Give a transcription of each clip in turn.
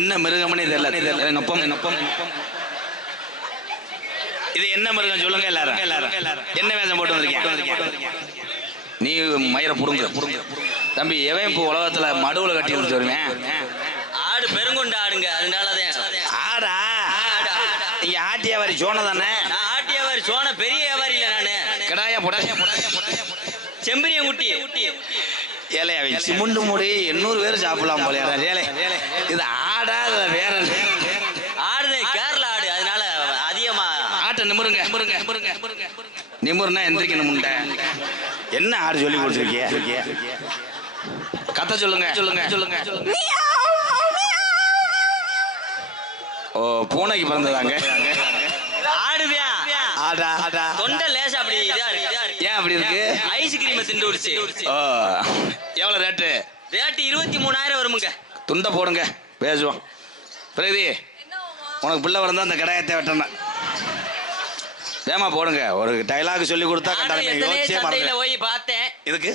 என்ன மிருகம்னே தெரியல. இது என்ன மிருகம் சொல்லுங்க எல்லாரும். என்ன வேஷம் போட்டு வந்திருக்கீங்க? நீ மயிரை புடுங்க. தம்பி எவன் இப்போ உலகத்துல மடுவுல கட்டி வருவேன்? ஆடு பெருங்கொண்டு ஆடுங்க. அதனாலதான் ஆடா. நீங்க ஆட்டு வியாபாரி சோன தானே? நான் ஆட்டு வியாபாரி சோன, பெரிய வியாபாரி இல்ல நானு. கிடாயா போடாயா செம்பரியம் குட்டி ஏழையா சிமுண்டு மூடி 800 பேர் சாப்பிடலாம் போல. ஏழை இது ஆடா வேற ஆடுதே கேரளா ஆடு. அதனால அதிகமா ஆட்டை நிமிருங்க. நிமிர்னா எந்திரிக்கணும். முண்டை என்ன ஆடு சொல்லி கொடுத்துருக்கிய? கத்த சொல்லுங்க. ஓ பூனைக்கு பிறந்ததாங்க. ஆடுவியா? ஆடா தொண்டை லேசா அப்படி இதா இருக்கு. ஏன் அப்படி இருக்கு? ஐஸ்கிரீம் திண்டு விடுச்சு. ஓ எவ்வளவு ரேட்டு? ரேட்டு 23,000 வருமுங்க. துண்டை போடுங்க பேசுவோம். பிரகதி உனக்கு பிள்ளை வரந்தா அந்த கடாயத்தை வெட்டணும். ஏமா போடுங்க. ஒரு டைலாக் சொல்லி கொடுத்தா கட்டாத போய் பார்த்தேன். இதுக்கு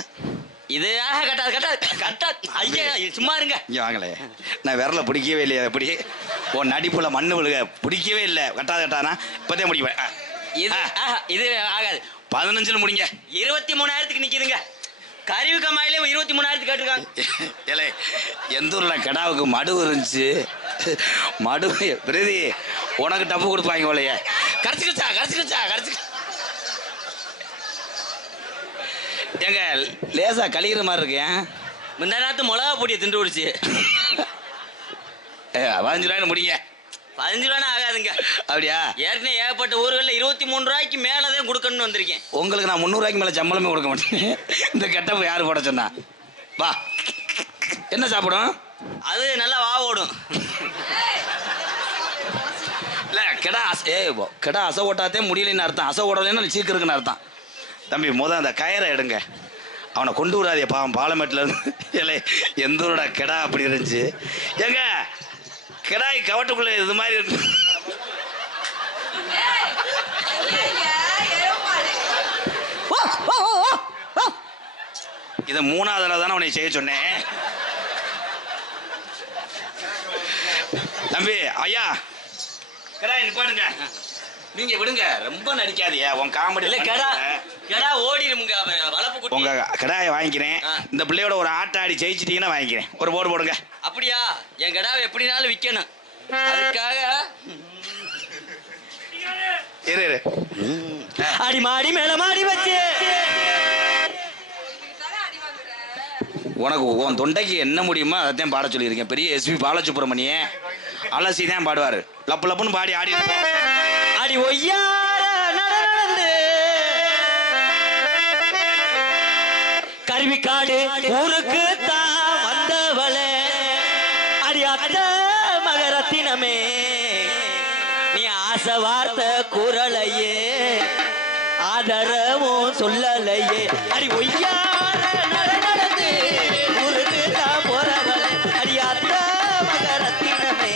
இது கட்டாது. ஐயா சும்மா இருங்க. இங்க வாங்களே. நான் விரல பிடிக்கவே இல்லையா? எப்படி உன் நடிப்புல மண்ணு விழுக பிடிக்கவே இல்லை. கட்டானா இப்பதே முடிப்பேன். இது ஆகாது. 15 முடிங்க. 23,000 நிக்குதுங்க. கருவி கம்மாயிலே 23,000 கேட்டிருக்காங்க. ஏலே எந்த ஊர்ல கடாவுக்கு மடு இருந்துச்சு. மடு பிரதி உனக்கு டப்பு கொடுப்பாங்க போலையே. கரைச்சிக்கிச்சா எங்க லேசா கழிகிற மாதிரி இருக்கேன். முந்தா நேரத்து மிளகா பொடியை திண்டு விடுச்சு. 15 ரூபாய் முடிங்க. 15 ரூபா ஆகாதுங்க. அப்படியா? ஏற்கனவே ஏகப்பட்ட ஊர்களில் 23 ரூபாய்க்கு மேலதான் கொடுக்கணும்னு வந்திருக்கேன். உங்களுக்கு நான் 300 ரூபாய்க்கு மேல சம்பளமே கொடுக்க மாட்டேன். இந்த கெட்டப்பு யாரு போட சொன்னா? வா என்ன சாப்பிடும்? அது நல்லா வா ஓடும். இல்ல கெடா அசை ஓட்டாத்தே முடியலன்னு அர்த்தம். அசை ஓடலைன்னு சீக்கிரக்குன்னு அர்த்தம். தம்பி அந்த கயிறை எடுங்க. அவனை கொண்டு விடாதே பாவம். பாலமேட்டில் இருந்து இல்லை எந்த ஊரோட கெடா அப்படி இருந்துச்சு. எங்க கெடாய் கவட்டுக்குள்ள இது மாதிரி இருக்கு. இதை 3வது தடவை தானே உன்னை செய்ய சொன்னேன். தம்பி ஐயா கெடாய் நிப்பாடுங்க. நீங்க விடுங்க. ரொம்ப நடிக்காதியா உன் காமெடி. இல்ல கடா ஓடிடுமுங்க. வளப்பு குட்டி. உங்க கடாயை வாங்கிக்கிறேன். இந்த பிள்ளையோட ஒரு ஆட்ட ஆடி ஜெயிச்சிட்டீங்கன்னா வாங்கிக்கிறேன். ஒரு போர்டு போடுங்க. அப்படியா? என் கடாவை எப்படினாலும் விற்கணும். அதுக்காக இரு அடி மாடி மேல மாடி வச்சு உனக்கு உன் தொண்டைக்கு என்ன முடியுமோ அதைத்தான் பாட சொல்லியிருக்கேன். பெரிய எஸ்பி பாலசுப்ரமணியே அலசி தான் பாடுவாரு. லப்பு லப்புன்னு பாடி ஆடி அடி ஒய்யார நடந்து கருவிக்காடு ஊருக்கு தான் வந்தவளே. அடி அத்த மகரத்தினமே நீ ஆசை வார்த்தை குரலையே ஆதரவும் சொல்லலையே. அடி ஒய்யார நடந்து ஊருக்கு தான் போறவளே. அடி அத்த மகரத்தினமே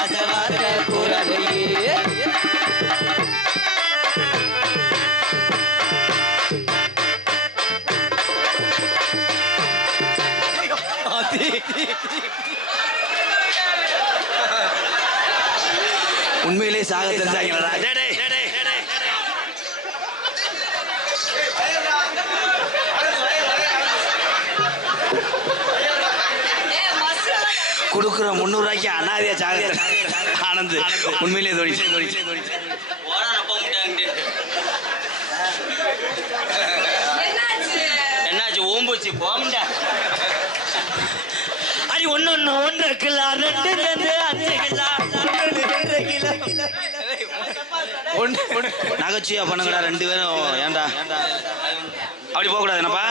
ஆசை வார்த்தை குரலையே. உண்மையிலே சாக தெரிஞ்சாங்களா? கொடுக்குற 300 ரூபாய்க்கு அனாதையா சாக ஆனந்த் உண்மையிலே தோடிச்சு. என்னாச்சு? ஓம்புச்சு போம்டா. அடி ஒன்று கிலோ 2 5 கிலோ நகைச்சுவையா பண்ணுங்கடா 2 பேரும். ஏன்டா அப்படி போக கூடாது? என்னப்பா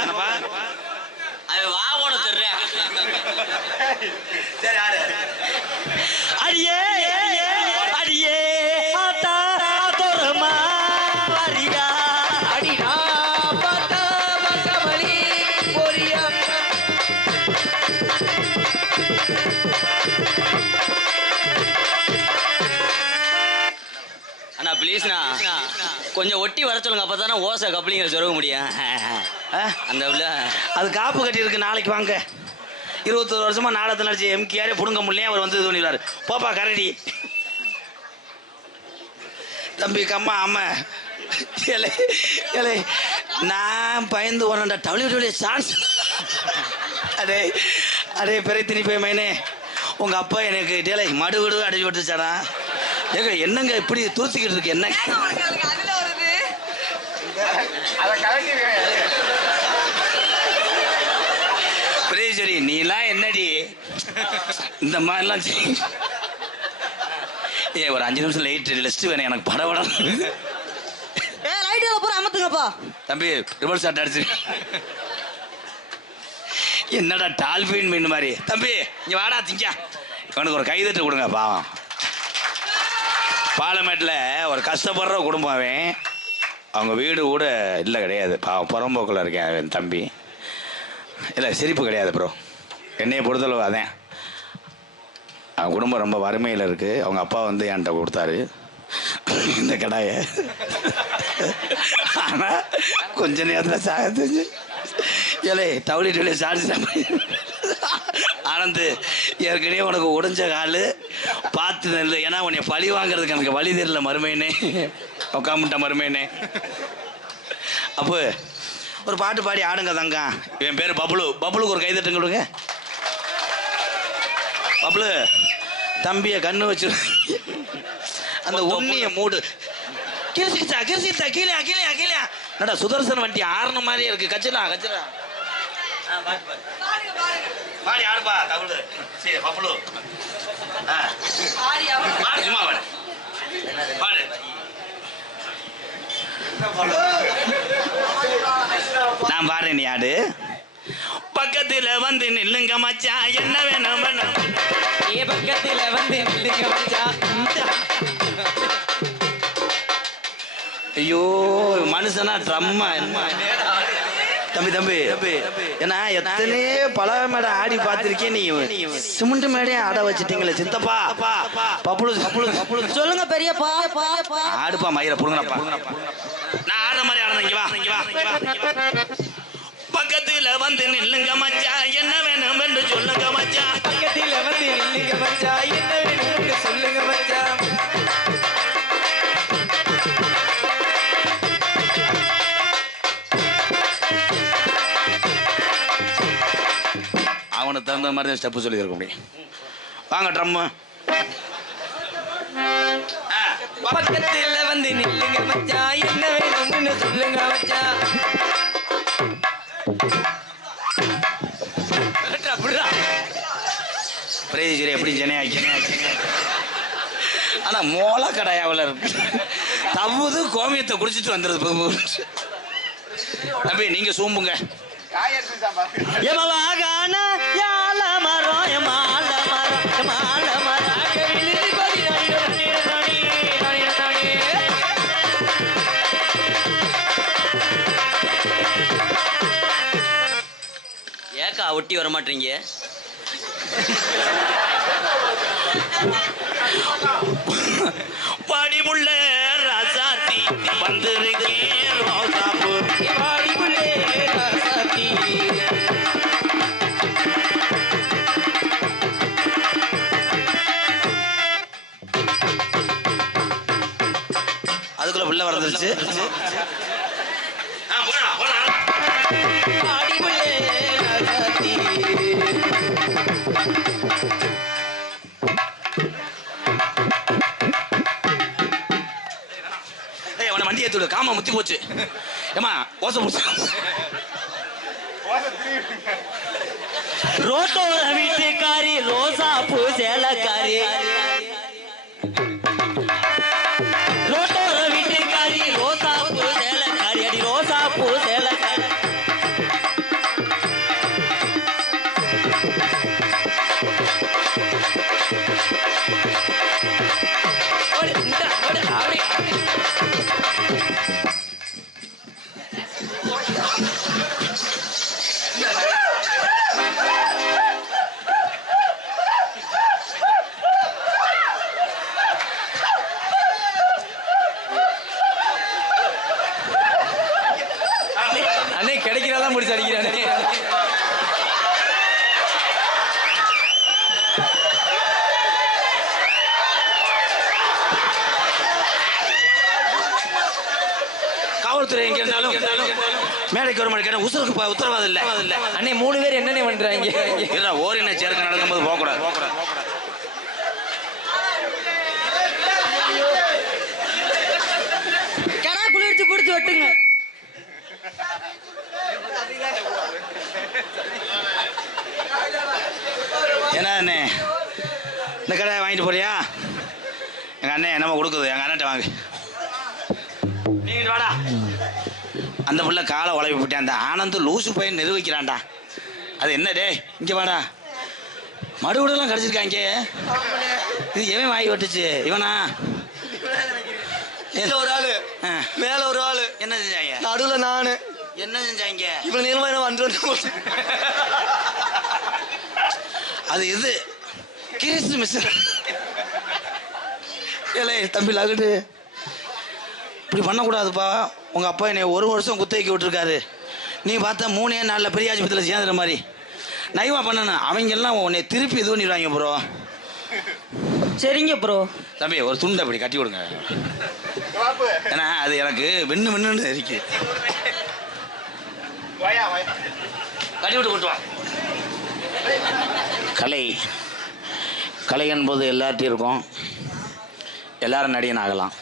அது வா ஓட தர்றேன். அடியே அடியே ஆத்தா தோரமா வரியா அடினா பாத்தா பக்கமணி போரியா. அண்ணா ப்ளீஸ்ண்ணா கொஞ்சம் ஒட்டி வர சொல்லுங்க. அப்பதானே ஓசை கப்ளிங்க சொருக முடியும். அந்த அது காப்பு கட்டி இருக்கு. நாளைக்கு வாங்க. 21 வருஷமா நாடகத்தில் நடிச்சு எம்கேஆரே பிடுங்க முடியல. அவர் வந்து இது பண்ணிடுவார். போப்பா கரடி தம்பி கம்மா அம்மா ஏலே ஏலே நான் பயந்து வரேன்டா. டபிள்யூ சான்ஸ் அடே அடே பெரிய திணிப்பை மைனே உங்கள் அப்பா எனக்கு டேலை மடு விடு அடிச்சு விட்டுச்சாடா. ஏங்க என்னங்க இப்படி தூத்திக்கிட்டு இருக்கு என்ன? சரி நீலாம் என்னடி இந்த மாதிரிலாம் ஒரு 5 நிமிஷம் லைட் லிஸ்ட் வேணும் எனக்கு படபடம். தம்பி ரிவர்ஸ் ஷாட் அடிச்சு என்னடா டால்பின் மீன் மாதிரி. தம்பி இங்க வாடா திங்க இவனுக்கு ஒரு கைதட்டு கொடுங்க பாவம். பாலமேட்டில் ஒரு கஷ்டப்படுற குடும்பம் அவன். அவங்க வீடு கூட இல்லை கிடையாது பாவம். புறம்போக்கில் இருக்கேன் அவன் தம்பி. இல்லை சிரிப்பு கிடையாது ப்ரோ. என்னையை பொறுத்தளவு அதேன். அவன் குடும்பம் ரொம்ப வறுமையில் இருக்குது. அவங்க அப்பா வந்து என்கிட்ட கொடுத்தாரு இந்த கடாயை. ஆனால் கொஞ்ச நேரத்தில் சாகத்துச்சு ஏலே டவுலி சார்ஜ் ஆனந்து ஏற்கனவே உனக்கு உடைஞ்ச கால் பார்த்து நெல். ஏன்னா உன்னை பழி வாங்குறதுக்கு எனக்கு வழி தெரியல மருமையனே. உட்காமுட்ட மருமையனே. அப்போ ஒரு பாட்டு பாடி ஆடுங்க தங்க. என் பேர் பப்ளு. பப்ளுக்கு ஒரு கைதட்டுங்க விடுங்க. பப்ளு தம்பியை கண்ணு வச்சு அந்த உண்மையை மூடு. கிரிசிக்கிச்சா கிரிசிக்கிச்சா கீழே கீழே கீழே நடா சுதர்சன் வண்டி ஆறுன மாதிரியே இருக்கு. கச்சிலா கச்சிலா பாடி ஆடுப்பா தவிடு. சரி பப்ளு பாடு சும்மா பாடு பாடு. நான் பாடுறேன் நீ ஆடு. பக்கத்துல வந்து நில்லுங்க மச்சா என்ன வேணும் பக்கத்துல வந்து நில்லுங்க மச்சா. ஐயோ மனுஷனா ட்ரம்மா தம்பி தம்பி ஏன்னா எத்தனை பல மேடை ஆடி பார்த்திருக்கேன். நீ சிமெண்ட் மேடையே ஆட வச்சுட்டீங்களே சித்தப்பா. பப்புளு பப்புளு பப்புளு சொல்லுங்க பெரியப்பா. ஆடுப்பா மயிரை புடுங்கப்பா. நான் ஆடுற மாதிரி ஆடுறேன். இங்க வா இங்க வா. பக்கத்துல வந்து நில்லுங்க மச்சா என்ன வேணும் என்று சொல்லுங்க மச்சா. பக்கத்துல வந்து நில்லுங்க மச்சா என்ன வேணும் சொல்லுங்க மச்சா. அவனுக்கு தகுந்த மாதிரி தான் ஸ்டெப்பு சொல்லி இருக்க முடியும். வாங்க ட்ரம்மு. பக்கத்துல வந்து நில்லுங்க மச்சா என்ன வேணும்னு சொல்லுங்க மச்சா. பிரேஜி எப்படி ஜனையாக்கி ஆனா மோள கடையாவில் இருக்கு. தவுது கோமியத்தை குடிச்சிட்டு வந்துடுது. தம்பி நீங்க சூம்புங்க. ஏக்கா ஒட்டி வர மாட்டீங்க? பாடிபுள்ள ராசாத்தி வந்திருக்கேன் ரோசாப்பூ. பாடிபுள்ள ராசாத்தி அதுக்குள்ள புள்ள வளர்ந்துருச்சு. வண்டி ஏத்துடு காமா முத்தி போச்சு. ஏமா ஓசை போச்சு. ரோட்டோர வீட்டுக்காரி ரோசா பூ சேலக்காரி. ரோட்டோர வீட்டுக்காரி ரோசா பூ சேலக்காரி. அடி ரோசா பூ சேலக்காரி. கிடைக்கிறதா முடிச்சு அடிக்கிறானே. ஒருத்தர் எங்க இருந்தாலும் மேடைக்கு வர மாதிரி கேட்டா உசுருக்கு உத்தரவாதம் இல்ல. அண்ணே 3 பேர் என்னண்ணே பண்றாங்க? இல்ல ஓரின சேர்க்கை நடக்கும்போது போகக்கூடாது. கடா குளிர்ச்சி பிடிச்சி வெட்டுங்க. என்ன அண்ணே இந்த கடை வாங்கிட்டு போறியா? எங்க அண்ணன் என்னமோ கொடுக்குது, எங்க அண்ணன்ட்ட வாங்க. நீங்க வாடா. அந்த புள்ள காலை உழப்பி விட்டேன். அந்த ஆனந்து லூசு பையன் நிரூபிக்கிறான்டா. அது என்ன டே இங்க வாடா. மடுவிடலாம் கிடச்சிருக்காங்க. இது எவன் வாங்கி விட்டுச்சு? இவனா? ஒரு ஆளு மேல ஒரு ஆளு என்ன செஞ்சாங்க? நடுவுல நானு. என்ன செஞ்சாங்க? இவ்வளவு நேரமா என்ன வந்து அது இது கிறிஸ்து மிஸ். ஏலே தம்பி லாகட்டு இப்படி பண்ணக்கூடாதுப்பா. உங்கள் அப்பா என்னை 1 வருஷம் குத்தகைக்கு விட்டுருக்காரு. நீ பார்த்தா 3 நாளில் பெரிய ஆஸ்பத்திரியில் சேர்ந்துற மாதிரி நைவா பண்ணணும். அவங்கெல்லாம் உன்னை திருப்பி இது பண்ணிடுவாங்க ப்ரோ. சரிங்க ப்ரோ. தம்பி ஒரு துண்டை அப்படி கட்டி விடுங்க. ஏன்னா அது எனக்கு வெண்ணு வெண்ணுன்னு இருக்கு. கட்டி விட்டு கொடுத்துவா. கலை என்பது எல்லார்ட்டையும் இருக்கும். எல்லாரும் நடிகன் ஆகலாம்.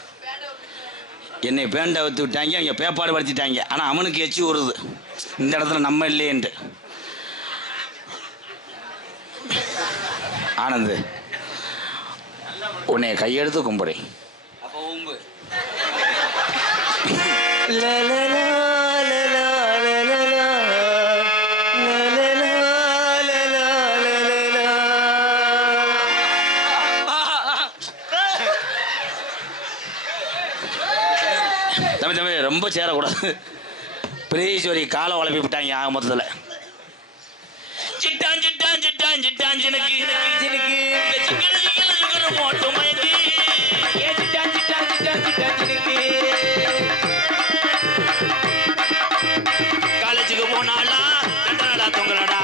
என்னை பேண்டை வைத்து விட்டாங்க, அவங்க பேப்பாடு படுத்திட்டாங்க. ஆனால் அவனுக்கு எச்சி வருது இந்த இடத்துல நம்ம இல்லையேன்ட்டு. ஆனந்து உன்னை கையெடுத்து கும்பிடு. அப்போ உம்பு தம்பி தம்பி ரொம்ப சேரக்கூடாது. பிரீஸ்வரி காலை உழப்பி விட்டாங்க. ஆக மொத்தத்தில் சிட்டான் சிட்டான் சிட்டான் சிட்டான் ஜினுக்கு ஜினுக்கு மோட்டு மயக்கி சிட்டான் சிட்டான் சிட்டான் சிட்டான் ஜினுக்கு. காலேஜுக்கு போனாலா கண்டனடா தொங்கலடா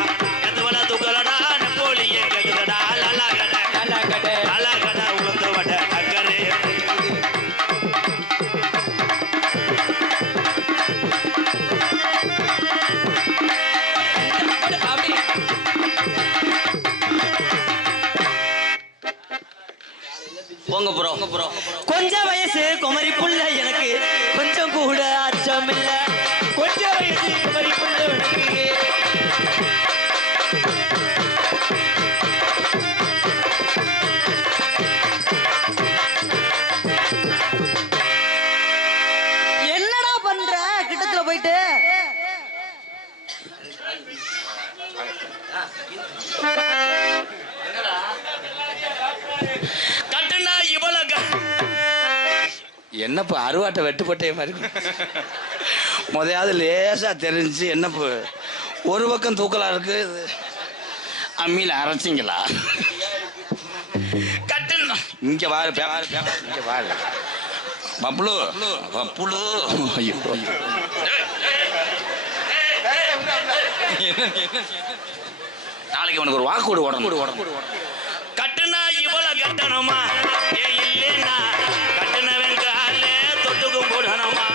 எத்தவளா தூக்கலடா நெப்போலியே கேக்குதடா லலா கடை லலா கடை லலா கடை உளுந்து வடை அக்கறை. போங்க ப்ரோ. கொஞ்சம் வயசு குமரி புள்ள எனக்கு கொஞ்சம் கூட அச்சம் இல்ல. கொஞ்சம் வயசு குமரி புள்ள எனக்கு. என்னடா பண்ற கிட்டத்துல போயிட்டு? கட்டுனா இவ்வளவு என்னப்பா அருவாட்டை வெட்டுப்பட்டே மாதிரி முதலாவது லேசா தெரிஞ்சு என்னப்பா ஒரு பக்கம் தூக்கலா இருக்கு. அம்மியில் அரைச்சிங்களா? கட்டுனா இங்க பாரு இங்க பாரு பப்புளு பப்புளு. ஐயோ நாளைக்கு அவனுக்கு ஒரு வாக்கு ஓடணும். கட்டுனா இவ்வளவு கட்டணுமா? இல்லைன்னா கட்டுனவன் கால தொட்டுக்கும் போடணுமா?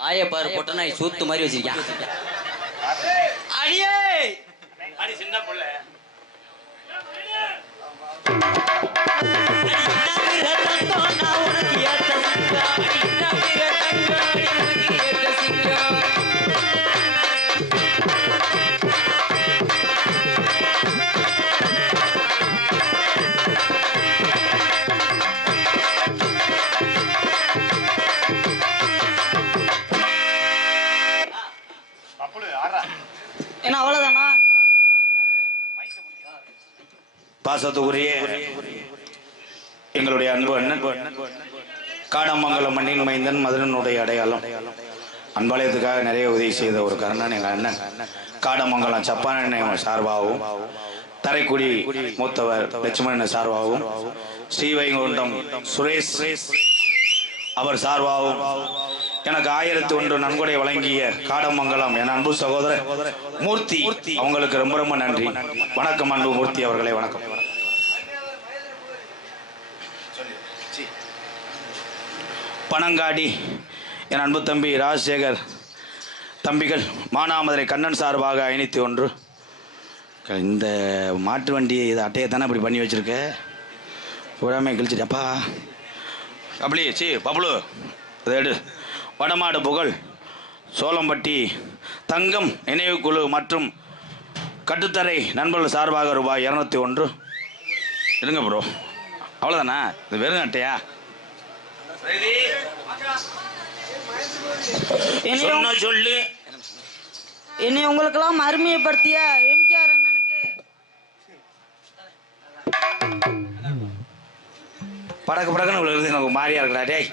வாயப்பாரு பொட்ட நாய் சூத்து மாதிரி வச்சிருக்கான். அடியே அடி சின்ன புள்ள. என்ன அவ்வளவுதானா? பாசத்துக்குரிய எங்களுடைய அன்பு அண்ணன் காடமங்கலம் மண்ணின் மைந்தன் மதுரனுடைய அடையாளம் அன்பாலயத்துக்காக நிறைய உதவி செய்த ஒரு கர்ணன் எங்கள் அண்ணன் காடமங்கலம் சப்பான சார்பாகவும் தரைக்குடி மூத்தவர் லட்சுமணன் சார்பாகவும் ஸ்ரீவைகுண்டம் சுரேஷ் அவர் சார்பாகவும் எனக்கு 1001 நன்கொடை வழங்கிய காடமங்கலம் என் அன்பு சகோதரர் மூர்த்தி அவங்களுக்கு ரொம்ப ரொம்ப நன்றி. வணக்கம் அன்பு மூர்த்தி அவர்களே, வணக்கம். பனங்காடி என் அன்பு தம்பி ராஜசேகர் தம்பிகள் மானாமதுரை கண்ணன் சார்பாக 501. இந்த மாட்டு வண்டி இது அட்டையை தானே இப்படி பண்ணி வச்சுருக்க, உடம்பை கிழிச்சிட்டப்பா. அப்படி பப்ளு அதை எடு. வடமாடு புகழ் சோளம்பட்டி தங்கம் நினைவுக்குழு மற்றும் கட்டுத்தரை நண்பர்கள் சார்பாக ரூபாய் 201. இருங்க ப்ரோ, அவ்வளோதானா? இது வெறும் அட்டையா? சொல்லு. என்னை உங்களுக்கெல்லாம் அருமையப்படுத்திய எம்ஜிஆர் அண்ணனுக்கு படக்கு படக்குன்னு உங்களுக்கு எனக்கு மாறியா இருக்கடா டேய்.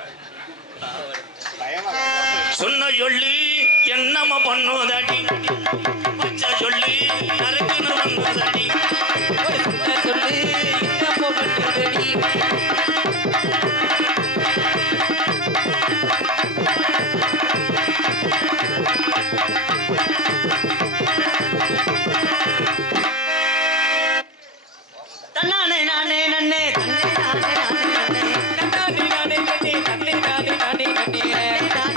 சொன்ன சொல்லி என்னம பண்ணுவதாடி, சொல்லி நறுக்குன்னு வந்ததாடி, சொல்லி என்னப்போ பண்ணுவதடி. தன்னானே நானே நன்னே தன்னே நானே நானே நன்னே நானே நானே நன்னே நானே நானே நன்னே நானே நானே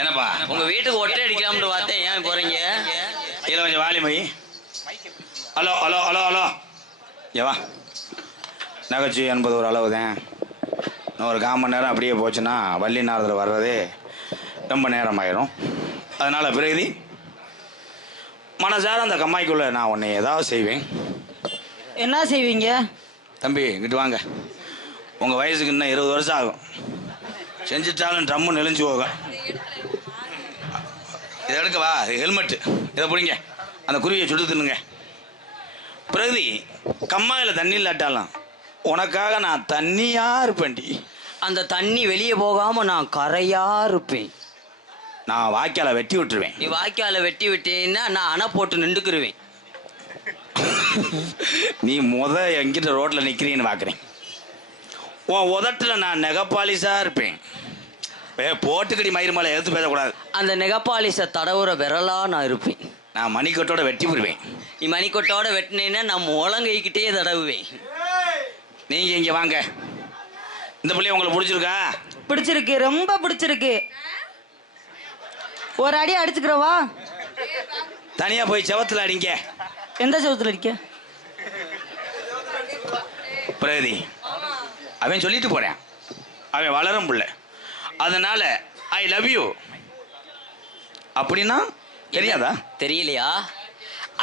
என்னப்பா உங்க வீட்டுக்கு ஒட்டை அடிக்கலாம்னு பார்த்தேன், ஏன் போறீங்க? இதில் கொஞ்சம் வாலிமை. ஹலோ ஹலோ ஹலோ ஹலோ ஏவா, நகைச்சுவை என்பது ஒரு அளவு தான். இன்னும் ஒரு 1/4 மணி நேரம் அப்படியே போச்சுன்னா வள்ளி நேரத்தில் வர்றதே ரொம்ப நேரம் ஆயிரும். அதனால் பிரகதி மனசார அந்த கம்மாய்க்குள்ளே நான் உன்னை ஏதாவது செய்வேன். என்ன செய்வீங்க? தம்பி இங்கிட்டு வாங்க. உங்கள் வயசுக்கு இன்னும் 20 வருஷம் ஆகும். செஞ்சிட்டாலும் ட்ரம்மு நெளிஞ்சு போகும். இதை எடுக்க வா, ஹெல்மெட்டு இதை பிடிங்க, அந்த குருவியை சுட்டு தின்னுங்க. பிரகதி கம்மாயில் தண்ணி இல்லாட்டாலும் உனக்காக நான் தண்ணியாக இருப்பேன்டி. அந்த தண்ணி வெளியே போகாம நான் கரையா இருப்பேன். நான் வாய்க்கால வெட்டி விட்டுருவேன். நீ வாய்க்கால வெட்டி விட்டீங்கன்னா நான் அணை போட்டு நின்றுக்குருவேன். நீ எங்கிட்ட ரோட்டில் நிற்கிறீன்னு பார்க்குறேன். உன் உதட்டில் நான் நெகப்பாலிஸாக இருப்பேன். போட்டுக்கடி மயிறு மேலே எடுத்து பேசக்கூடாது. அந்த நெகப்பாலிச தடவுற விரலா நான் இருப்பேன். நான் மணிக்கட்டோட வெட்டி விடுவேன். நீ மணிக்கொட்டோட வெட்டினேன்னா நான் முழங்கைக்கிட்டே தடவுவேன். நீங்கள் இங்கே வாங்க. இந்த பிள்ளைய உங்களுக்கு பிடிச்சிருக்கா? பிடிச்சிருக்கு, ரொம்ப பிடிச்சிருக்கு. ஒரு அடி அடிச்சுக்கிறவா? தனியாக போய் செவத்தில் அடிங்க. எந்த செவத்தில் அடிக்க? பிரகதி அவன் சொல்லிட்டு போறேன், அவன் வளரும் பிள்ளை, அதனால ஐ லவ் யூ அப்படின்னா தெரியாதா? தெரியலையா?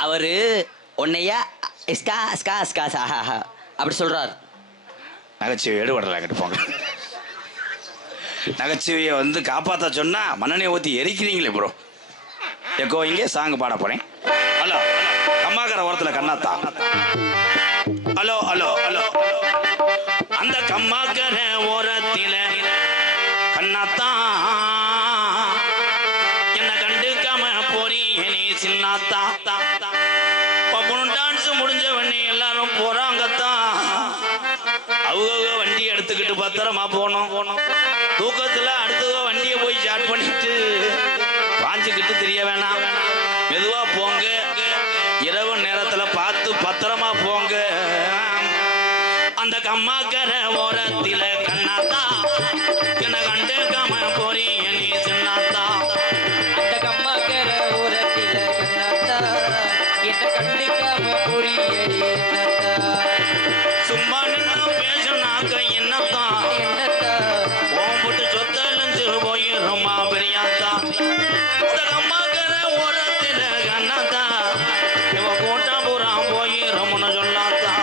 அவரு உன்னையா ஸ்கா ஸ்கா ஸ்கா சாஹா அப்படி சொல்றாரு. நகைச்சுவை எடுபடலாம் கிட்ட போங்க. நகைச்சுவையை வந்து காப்பாற்ற சொன்னா மண்ணெண்ணெயை ஊற்றி எரிக்கிறீங்களே ப்ரோ. எக்கோ இங்கே சாங் பாட போறேன். ஹலோ கம்மாக்கர ஓரத்தில் கண்ணாத்தா. ஹலோ ஹலோ ஹலோ அந்த கம்மாக்கர ஓரத்தில் கண்ணாத்தா என்ன கண்டுக்காம போறீ நீ சின்னாத்தா. டான்ஸ் முடிஞ்ச வண்டி எல்லாரும் போறாங்கத்தான். அவங்க வண்டி எடுத்துக்கிட்டு பத்திரமா போனோம். தூக்கத்துல அடுத்தவங்க வண்டியை போய் ஸ்டார்ட் பண்ணிட்டு பாஞ்சுக்கிட்டு தெரிய வேணாம். மெதுவா போங்க, இரவு நேரத்துல பார்த்து பத்திரமா போங்க. அந்த கம்மாக்கர ஓரத்தில கண்ணாத்தா என்ன கண்டுக்காம போறீங்க நீ சின்னாத்தா. அந்த கம்மாக்கர ஓரத்தில கண்ணாத்தா என்ன கண்டுக்காம போறியடி என்னத்தா. சும்மா நின்னா பேசுனாக்க என்னத்தான் என்னத்தா ஓம்பிட்டு சொத்தலஞ்சு போயிருமா பெரியாத்தா. அந்த கம்மாக்கர ஓரத்தில கண்ணாத்தா இவ கூட்டா பூரா போயிருமுன்னு சொல்லாத்தா.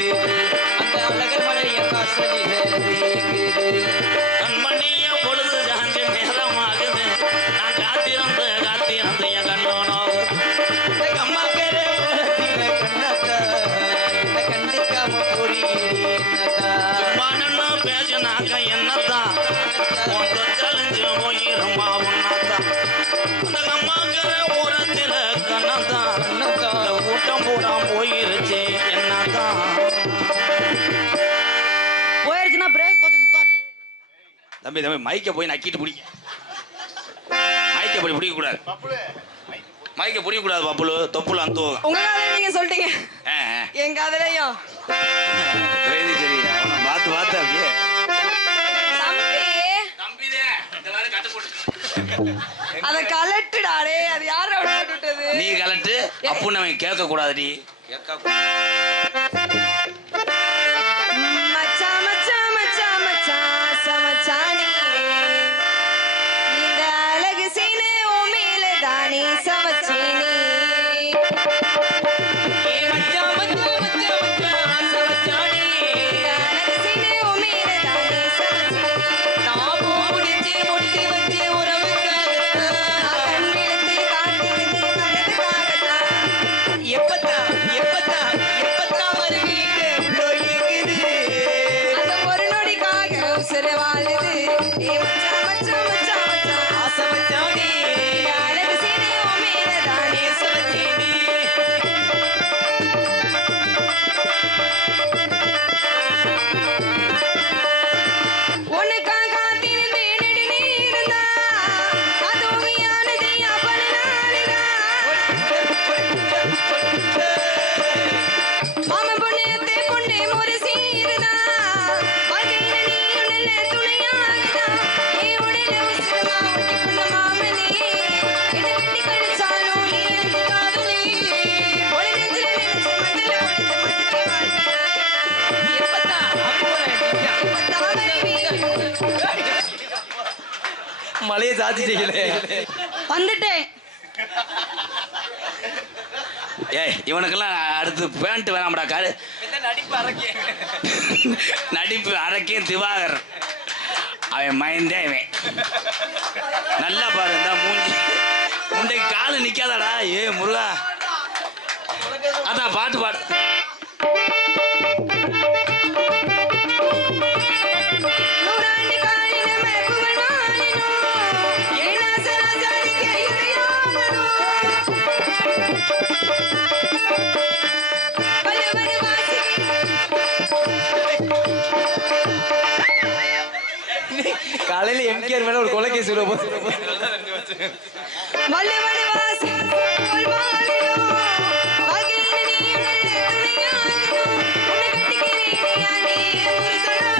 இருக்குது அந்த அழகர் மலைய காசலில இருக்குது கண்மணிய பொழுது காஞ்சு நேரமாகுது நான் காத்திருந்து என் கண்ணோனோகு அம்மாக்கரே ஓரத்தில கண்ணத்தா என்ன கண்டுக்காம போறீங்க சும்மா நின்னு பேசினாக்க என்னத்தான் தெளிஞ்சு போயிருமா உன்னாத்தான் அந்த அம்மாக்கிற ஓரத்தில் கண்ணத்தான் கூட்டம் பூரா போயிருச்சு என்னத்தான் போயிருச்சுன்னா பிரேக் போட்டு நிப்பாட்டு தம்பி மைக்கை போய் நக்கிட்டு பிடிக்க மைக்கை போய் பிடிக்கக்கூடாது மைக்கை பிடிக்கக்கூடாது பப்புலு தொப்புல அந்த உங்க காதல நீங்க சொல்லிட்டீங்க என் காதலையும் சரி அவனை பார்த்து அப்படியே தம்பி அத கலட்டுடாடே அது யார விட்டுட்டது நீ கலட்டு அப்புன்னு அவன் கேட்க கூடாதுடி மச்சான் மச்சான் மச்சான் மச்சான் சமச்சானே இந்த அழகு சீனே உன் மேல தானே சமச்சேனே மச்சான் மச்சான் மச்சான் மச்சான் சவச்சானே இந்த அழகு சீனே உன் மேல தானே சமச்சேனே நான் பூ முடிச்சு முட்டி வச்சு உறவுக்காகத்தான் நான் கண் விழுந்து காத்திருந்து மனதுக்காகத்தான் எப்பத்தான் வருவீங்க இவ்வளோ இருக்குது அந்த ஒரு நொடிக்காக உசுறு வாழுது ஏ மச்சான் மச்சான் மச்சான் மச்சான் ஆசை வச்சானே இந்த அழகு சீனே உன் மேல தானே சவச்சேனே உனக்காக காத்திருந்து நெடு நீ இருந்தா நான் தூங்கியானது அப்பன மாமன் பொண்ணு அத்தை பொண்ணு முரசி இருந்தா வாழ்க்கையில நீயும் நல்ல துணையாகுதா நீ உடல உசுரமா ஒட்டிக்கொண்ட மாமனே என்ன கட்டி கழிச்சாலும் நீ எனக்கு காதலே உன நெஞ்சில நினைச்சு மண்டல உடைந்த மாதிரி எப்பத்தான் மலையை சாத்திட்டீங்களே வந்துட்டேன் ஏய் இவனுக்கெல்லாம் அடுத்து பேண்ட் வேணாம்டா காரு நடிப்பு அறக்கே நடிப்பு அரக்கியும் திவாகர் அவன் மயந்தே இவன் நல்லா பாரு இந்த முண்டைக்கு காலு நிக்காதடா ஏ முருகா அதான் பாட்டு பாடு நூறாண்டு காலில மரபுகள் வாழினோ என் ஆசை ராஜாதிக்க இறையானோ வல்லவன் வாசி காலையில எம்கேஆர் மேல ஒரு கொலைகேஸ் வல்லவன் வாசி போல் வாழினோ வாழ்க்கையில நீயும் நல்ல துணையாகினோ உன்னை கட்டிக்கிறேன் யானே ஒரு சனோ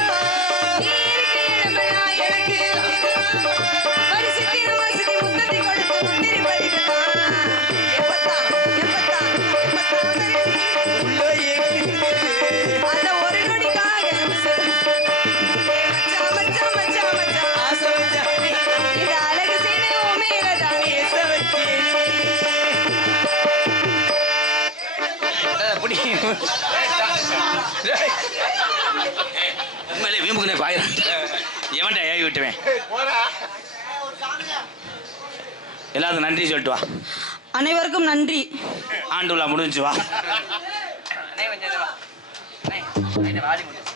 நீ இருக்க இடமெல்லாம் எனக்கு பரிசுத்திர மசதி முத்தத்தை கொடுத்து முத்திரி பதிக்கத்தான் எப்பத்தான் அந்த ஒரு நொடிக்காக மச்சான் மச்சான் மச்சான் மச்சான் ஆசை வச்சானே இந்த அழகு சீனை உன் மேல தானே உண்மையிலே வீம்புக்குனே பாயிரம் எவன்டா ஏவி விட்டுவேன் எல்லாத்துக்கும் நன்றி சொல்லிட்டு வா அனைவருக்கும் நன்றி ஆண்டு விழா முடிஞ்சு வா அண்ணே கொஞ்சம் வா அண்ணே வாடி முடியும்